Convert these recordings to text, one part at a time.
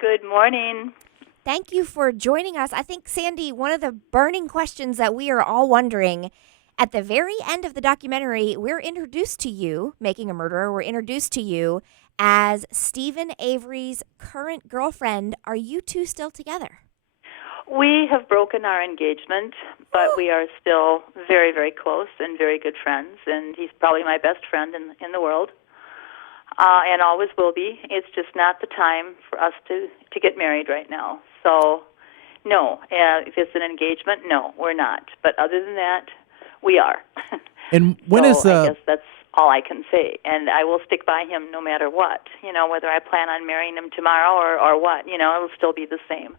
Good morning. Thank you for joining us. I think, Sandy, one of the burning questions that we are all wondering, at the very end of the documentary, we're introduced to you, Making a Murderer, we're introduced to you as Steven Avery's current girlfriend. Are you two still together? We have broken our engagement, but we are still very, very close and very good friends, and he's probably my best friend in the world, and always will be. It's just not the time for us to get married right now. So, no, if it's an engagement, no, we're not. But other than that, we are. And when so is I guess that's all I can say. And I will stick by him no matter what. Whether I plan on marrying him tomorrow or what, it'll still be the same.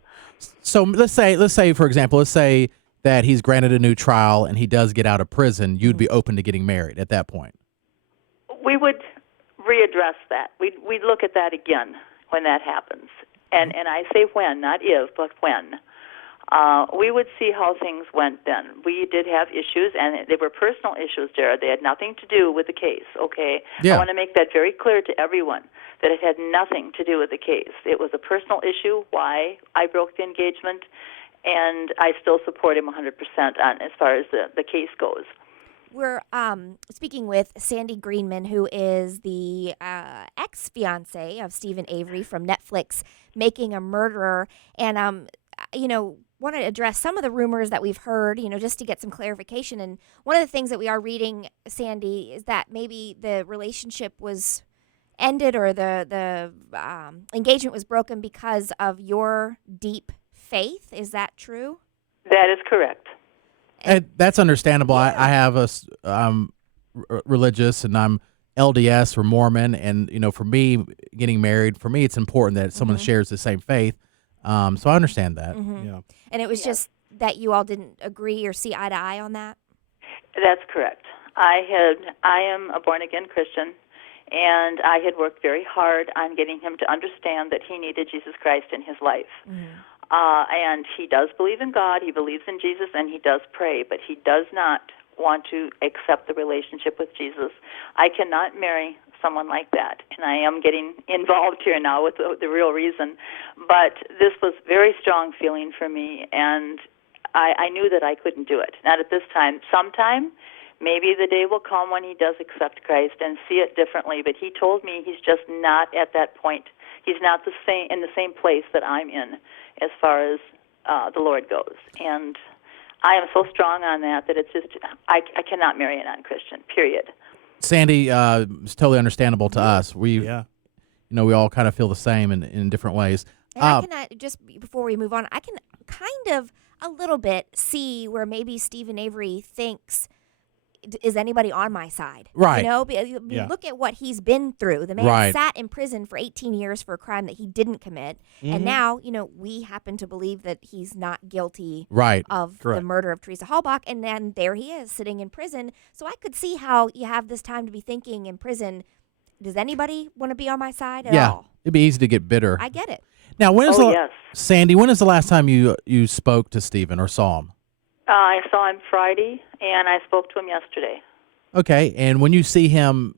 So let's say, for example, let's say that he's granted a new trial and he does get out of prison. You'd be open to getting married at that point. We would readdress that. We'd look at that again when that happens. And I say when, not if, but when. We would see how things went then. We did have issues, and they were personal issues, Jared. They had nothing to do with the case, okay? Yeah. I want to make that very clear to everyone, that it had nothing to do with the case. It was a personal issue, why I broke the engagement, and I still support him 100% on as far as the case goes. We're speaking with Sandy Greenman, who is the ex-fiance of Steven Avery from Netflix, Making a Murderer. And, want to address some of the rumors that we've heard, just to get some clarification. And one of the things that we are reading, Sandy, is that maybe the relationship was ended or the engagement was broken because of your deep faith. Is that true? That is correct. And that's understandable. Yeah. I have I'm religious and I'm LDS or Mormon, and for me, getting married, for me, it's important that someone shares the same faith. So I understand that. Mm-hmm. Yeah. And it was just that you all didn't agree or see eye to eye on that? That's correct. I am a born-again Christian, and I had worked very hard on getting him to understand that he needed Jesus Christ in his life. Mm-hmm. And he does believe in God, he believes in Jesus, and he does pray, but he does not want to accept the relationship with Jesus. I cannot marry someone like that, and I am getting involved here now with the real reason. But this was very strong feeling for me, and I knew that I couldn't do it. Not at this time. Sometime, maybe the day will come when he does accept Christ and see it differently, but he told me he's just not at that point. He's not in the same place that I'm in as far as the Lord goes. And I am so strong on that it's just, I cannot marry a non-Christian, period. Sandy, it's totally understandable to us. We all kind of feel the same in different ways. And I can, just before we move on, I can kind of a little bit see where maybe Steven Avery thinks, is anybody on my side? Right. Look at what he's been through. The man sat in prison for 18 years for a crime that he didn't commit. Mm-hmm. And now, we happen to believe that he's not guilty of the murder of Teresa Halbach. And then there he is sitting in prison. So I could see how you have this time to be thinking in prison, does anybody want to be on my side at all? It'd be easy to get bitter. I get it. Now, Sandy, when is the last time you spoke to Steven or saw him? I saw him Friday, and I spoke to him yesterday. Okay, and when you see him,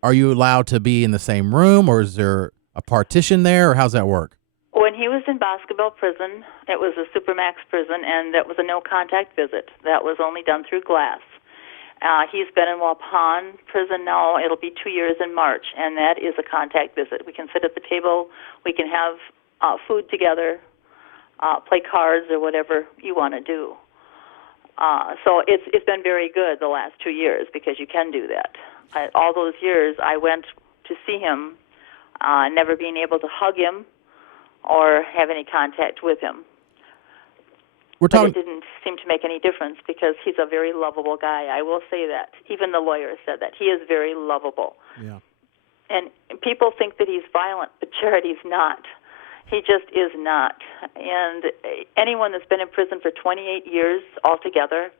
are you allowed to be in the same room, or is there a partition there, or how's that work? When he was in basketball prison, it was a supermax prison, and that was a no-contact visit. That was only done through glass. He's been in Waupun prison now. It'll be 2 years in March, and that is a contact visit. We can sit at the table. We can have food together, play cards, or whatever you want to do. So it's been very good the last 2 years because you can do that. All those years I went to see him, never being able to hug him or have any contact with him. But it didn't seem to make any difference because he's a very lovable guy. I will say that. Even the lawyer said that. He is very lovable. Yeah. And people think that he's violent, but Jared, he's not. He just is not. And anyone that's been in prison for 28 years altogether,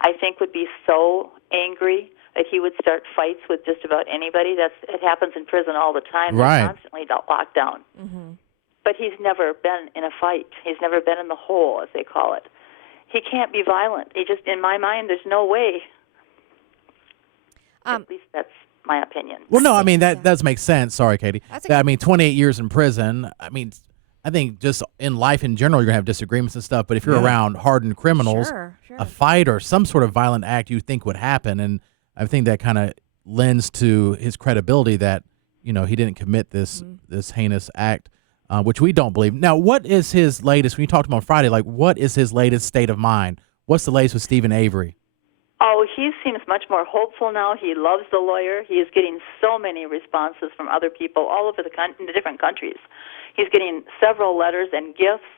I think would be so angry that he would start fights with just about anybody. It happens in prison all the time. Right. They're constantly locked down. Mm-hmm. But he's never been in a fight. He's never been in the hole, as they call it. He can't be violent. He just, in my mind, there's no way. At least that's my opinion. Well, no, I mean, that does make sense. Sorry, Katie. 28 years in prison. I mean, I think just in life in general, you're gonna have disagreements and stuff. But if you're Yeah. around hardened criminals, Sure. a fight or some sort of violent act you think would happen, and I think that kind of lends to his credibility that he didn't commit this heinous act, which we don't believe. Now, what is his latest? When you talked to him on Friday, like what is his latest state of mind? What's the latest with Steven Avery? Oh, he seems much more hopeful now. He loves the lawyer. He is getting so many responses from other people all over the different countries. He's getting several letters and gifts,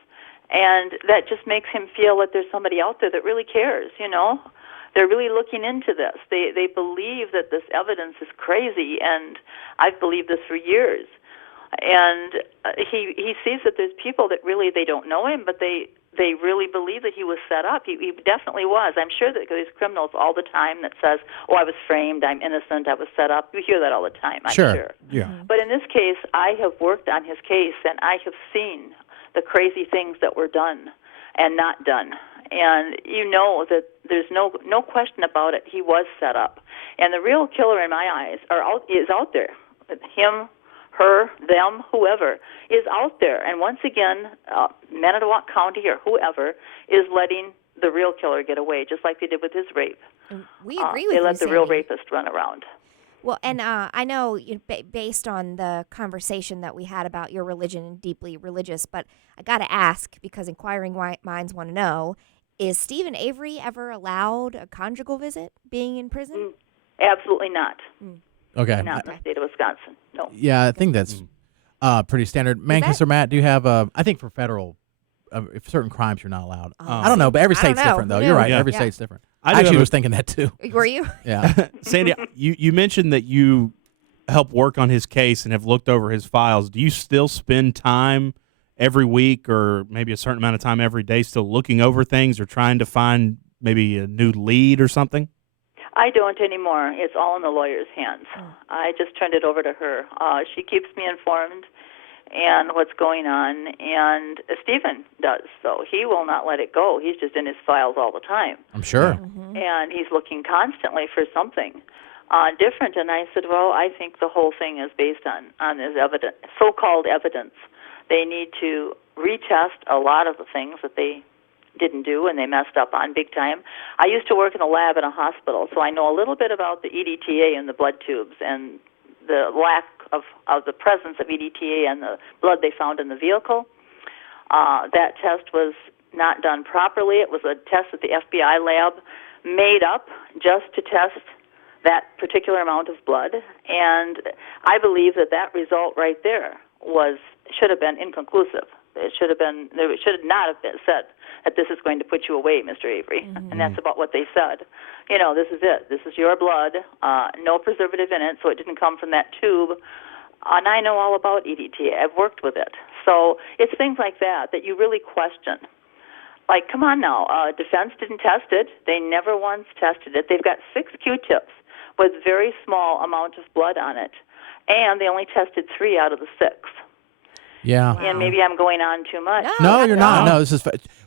and that just makes him feel that there's somebody out there that really cares, They're really looking into this. They believe that this evidence is crazy, and I've believed this for years. And he sees that there's people that really, they don't know him, but they really believe that he was set up. He definitely was. I'm sure that there's criminals all the time that says, "Oh, I was framed. I'm innocent. I was set up." You hear that all the time, I'm sure. Yeah. But in this case, I have worked on his case, and I have seen the crazy things that were done and not done. And that there's no question about it. He was set up, and the real killer in my eyes is out there. Him, her, them, whoever is out there. And once again, Manitowoc County or whoever is letting the real killer get away, just like they did with his rape. We agree with They you, let the real Sandy. rapist run around. Well, and I know based on the conversation that we had about your religion, deeply religious, but I got to ask, because inquiring minds want to know, is Steven Avery ever allowed a conjugal visit being in prison? Absolutely not. Okay. Not in the state of Wisconsin. No. Yeah, I think that's pretty standard. Mankiss or Matt, do you have I think for federal, if certain crimes you're not allowed. I don't know, but every I don't state's know. different, though. Who You're right. knew? Every Yeah. state's different. I I do actually have was thinking that, too. Were you? Yeah. Sandy, you mentioned that you help work on his case and have looked over his files. Do you still spend time every week or maybe a certain amount of time every day still looking over things or trying to find maybe a new lead or something? I don't anymore. It's all in the lawyer's hands. I just turned it over to her. She keeps me informed and what's going on, and Stephen does. So he will not let it go. He's just in his files all the time. I'm sure. And he's looking constantly for something different. And I said, well, I think the whole thing is based on this evidence, so-called evidence. They need to retest a lot of the things that they didn't do and they messed up on big time. I used to work in a lab in a hospital, so I know a little bit about the EDTA in the blood tubes and the lack of the presence of EDTA in the blood they found in the vehicle. That test was not done properly. It was a test that the FBI lab made up just to test that particular amount of blood, and I believe that result right there should have been inconclusive. It should not have been said that this is going to put you away, Mr. Avery, and that's about what they said. This is it. This is your blood, no preservative in it, so it didn't come from that tube. And I know all about EDTA. I've worked with it. So it's things like that you really question. Like, come on now, defense didn't test it. They never once tested it. They've got 6 Q-tips with very small amount of blood on it, and they only tested 3 out of the 6. Yeah. And maybe I'm going on too much. No, you're not. No, this is.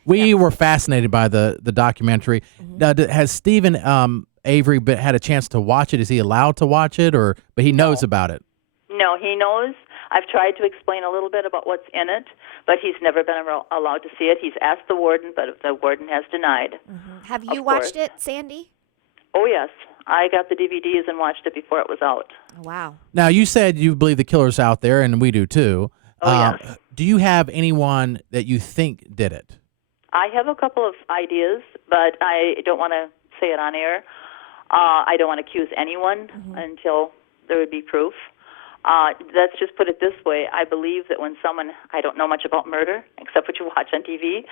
We were fascinated by the documentary. Has Steven Avery had a chance to watch it? Is he allowed to watch it, but he knows about it? No, he knows. I've tried to explain a little bit about what's in it, but he's never been allowed to see it. He's asked the warden, but the warden has denied. Have you watched it, Sandy? Oh, yes. I got the DVDs and watched it before it was out. Wow. Now, you said you believe the killer's out there, and we do too. Oh, yes. Do you have anyone that you think did it? I have a couple of ideas, but I don't want to say it on air. I don't want to accuse anyone until there would be proof. Let's just put it this way. I believe that when I don't know much about murder, except what you watch on TV,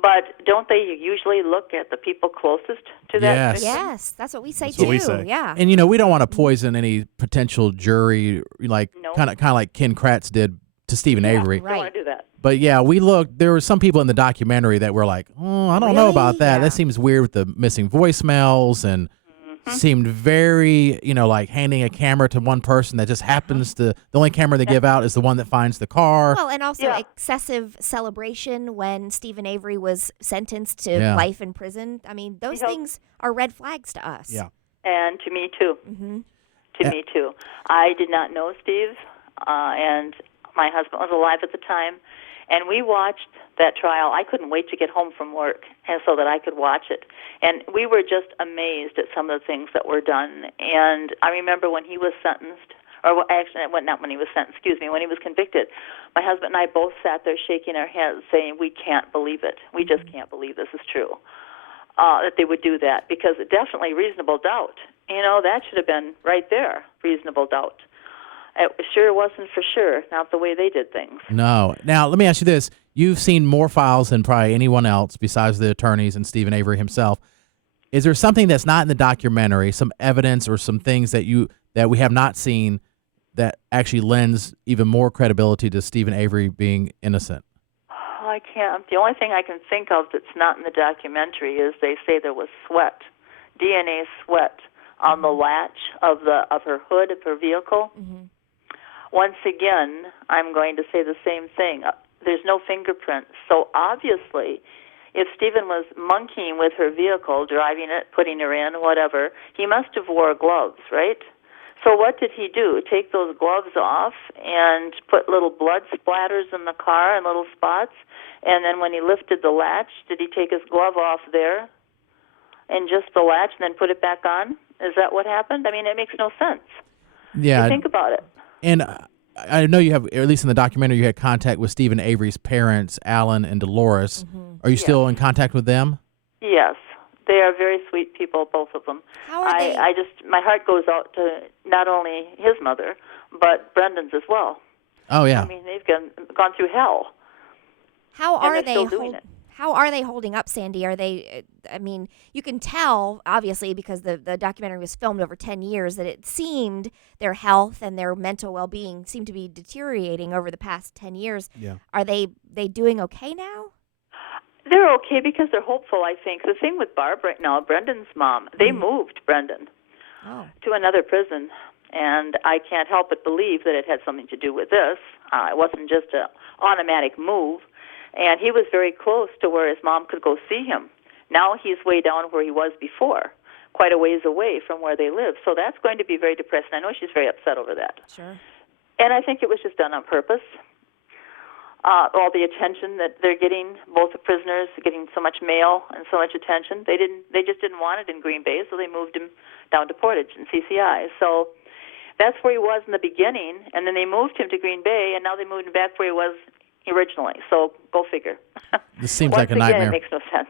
but don't they usually look at the people closest to that? Yes. victim? Yes, that's what we say That's too. what we say. Yeah. And we don't want to poison any potential jury, like No. kind of like Ken Kratz did to Steven Avery. I don't want to do that. But yeah, we looked. There were some people in the documentary that were like, "Oh, I don't know Really? about that. Yeah. That seems weird with the missing voicemails and seemed very, like handing a camera to one person that just happens to. The only camera they give out is the one that finds the car. Well, and also Yeah. excessive celebration when Steven Avery was sentenced to Yeah. life in prison. I mean, those Yep. things are red flags to us. Yeah. And to me, too. To me, too. I did not know Steve, and my husband was alive at the time. And we watched that trial. I couldn't wait to get home from work and so that I could watch it. And we were just amazed at some of the things that were done. And I remember when he was sentenced, or actually, not when he was sentenced, when he was convicted, my husband and I both sat there shaking our heads saying, we can't believe it. We just can't believe this is true, that they would do that, because it definitely reasonable doubt. That should have been right there, reasonable doubt. It sure wasn't for sure, not the way they did things. No. Now, let me ask you this. You've seen more files than probably anyone else besides the attorneys and Steven Avery himself. Is there something that's not in the documentary, some evidence or some things that we have not seen that actually lends even more credibility to Steven Avery being innocent? I can't. The only thing I can think of that's not in the documentary is they say there was sweat, DNA sweat, on the latch of her hood of her vehicle. Mm-hmm. Once again, I'm going to say the same thing. There's no fingerprints. So obviously, if Steven was monkeying with her vehicle, driving it, putting her in, whatever, he must have wore gloves, right? So what did he do? Take those gloves off and put little blood splatters in the car and little spots? And then when he lifted the latch, did he take his glove off there and just the latch and then put it back on? Is that what happened? I mean, it makes no sense. Yeah. You think about it. And I know you have, or at least in the documentary, you had contact with Steven Avery's parents, Alan and Dolores. Mm-hmm. Are you still in contact with them? Yes. They are very sweet people, both of them. How are they? My heart goes out to not only his mother, but Brendan's as well. Oh, yeah. I mean, they've gone through hell. How are they still doing it. How are they holding up, Sandy? Are they? I mean, you can tell obviously because the documentary was filmed over 10 years that it seemed their health and their mental well-being seemed to be deteriorating over the past 10 years. Yeah. Are they doing okay now? They're okay because they're hopeful, I think. The thing with Barb right now, Brendan's mom, they moved Brendan to another prison, and I can't help but believe that it had something to do with this. It wasn't just an automatic move, and he was very close to where his mom could go see him. Now he's way down where he was before, quite a ways away from where they live. So that's going to be very depressing. I know she's very upset over that. Sure. And I think it was just done on purpose. All the attention that they're getting, both the prisoners getting so much mail and so much attention, they just didn't want it in Green Bay, so they moved him down to Portage and CCI. So that's where he was in the beginning, and then they moved him to Green Bay, and now they moved him back where he was originally. So go figure. This seems Once like a again, nightmare. It makes no sense.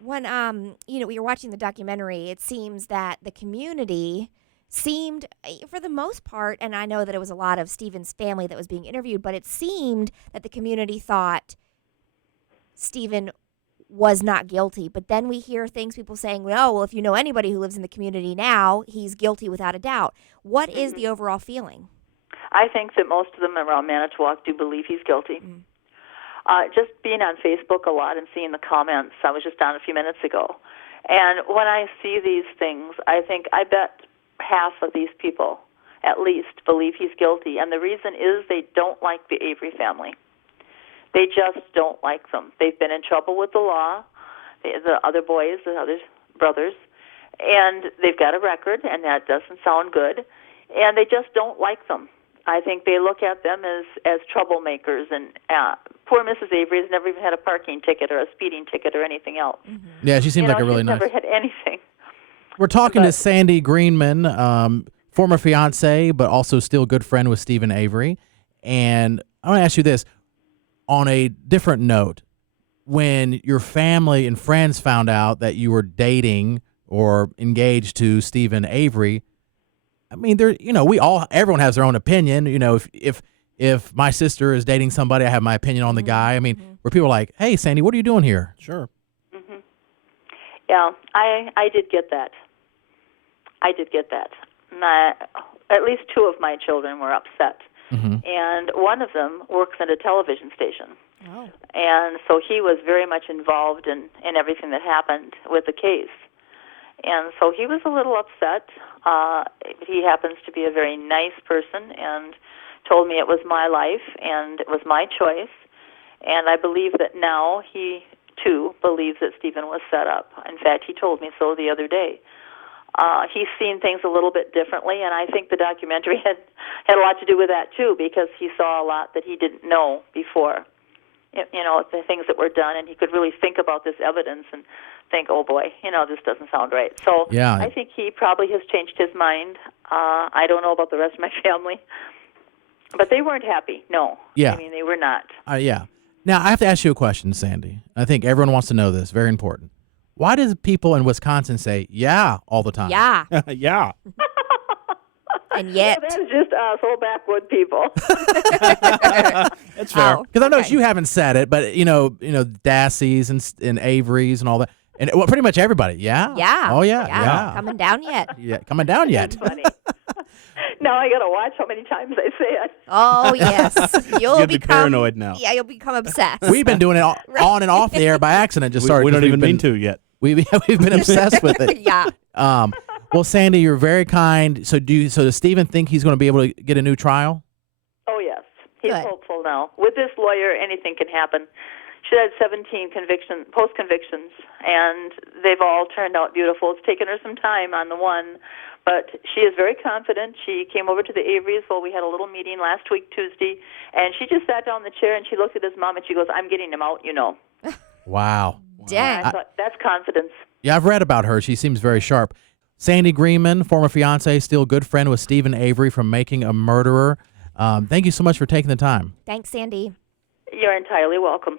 When you're watching the documentary, it seems that the community seemed, for the most part, and I know that it was a lot of Steven's family that was being interviewed, but it seemed that the community thought Steven was not guilty. But then we hear people saying, well, if you know anybody who lives in the community now, he's guilty without a doubt. What is the overall feeling? I think that most of them around Manitowoc do believe he's guilty. Just being on Facebook a lot and seeing the comments, I was just on a few minutes ago. And when I see these things, I bet half of these people, at least, believe he's guilty. And the reason is they don't like the Avery family. They just don't like them. They've been in trouble with the law, the other boys, the other brothers, and they've got a record, and that doesn't sound good. And they just don't like them. I think they look at them as troublemakers. And poor Mrs. Avery has never even had a parking ticket or a speeding ticket or anything else. Mm-hmm. Yeah, she seems like a really she's nice. Never had anything. We're talking to Sandy Greenman, former fiance, but also still good friend with Steven Avery. And I want to ask you this, on a different note, when your family and friends found out that you were dating or engaged to Steven Avery, I mean, everyone has their own opinion. If my sister is dating somebody, I have my opinion on the guy. I mean, where people are like, hey, Sandy, what are you doing here? Sure. Mm-hmm. Yeah, I did get that. At least two of my children were upset. Mm-hmm. And one of them works at a television station. Oh. And so he was very much involved in everything that happened with the case. And so he was a little upset. He happens to be a very nice person and told me it was my life and it was my choice. And I believe that now he, too, believes that Steven was set up. In fact, he told me so the other day. He's seen things a little bit differently, and I think the documentary had a lot to do with that, too, because he saw a lot that he didn't know before. the things that were done, and he could really think about this evidence and think, oh boy, this doesn't sound right. So Yeah. I think he probably has changed his mind. I don't know about the rest of my family, but they weren't happy. No. Yeah. I mean, they were not. Yeah. Now, I have to ask you a question, Sandy. I think everyone wants to know this. Very important. Why do people in Wisconsin say, yeah, all the time? Yeah. Yeah. And yet. That is just us, old backwood people. That's fair. Because I noticed you haven't said it, but, Dassies and Averys and all that. And well, pretty much everybody. Yeah. Yeah. Oh, yeah. Coming down yet. Yeah. Coming down yet. That's funny. Now I got to watch how many times I say it. Oh, yes. You'll You'll be become paranoid now. Yeah, you'll become obsessed. We've been doing it on and off the air by accident. Just started. We don't 'cause even mean to yet. We've been obsessed with it. Yeah. Well, Sandy, you're very kind. So does Steven think he's going to be able to get a new trial? Oh, yes. He's Good. hopeful now. With this lawyer, anything can happen. She had 17 post-convictions, and they've all turned out beautiful. It's taken her some time on the one, but she is very confident. She came over to the Averys while we had a little meeting last week, Tuesday, and she just sat down in the chair, and she looked at his mom, and she goes, I'm getting him out, Wow. Dang. I thought, that's confidence. Yeah, I've read about her. She seems very sharp. Sandy Greenman, former fiance, still good friend with Steven Avery from Making a Murderer. Thank you so much for taking the time. Thanks, Sandy. You're entirely welcome.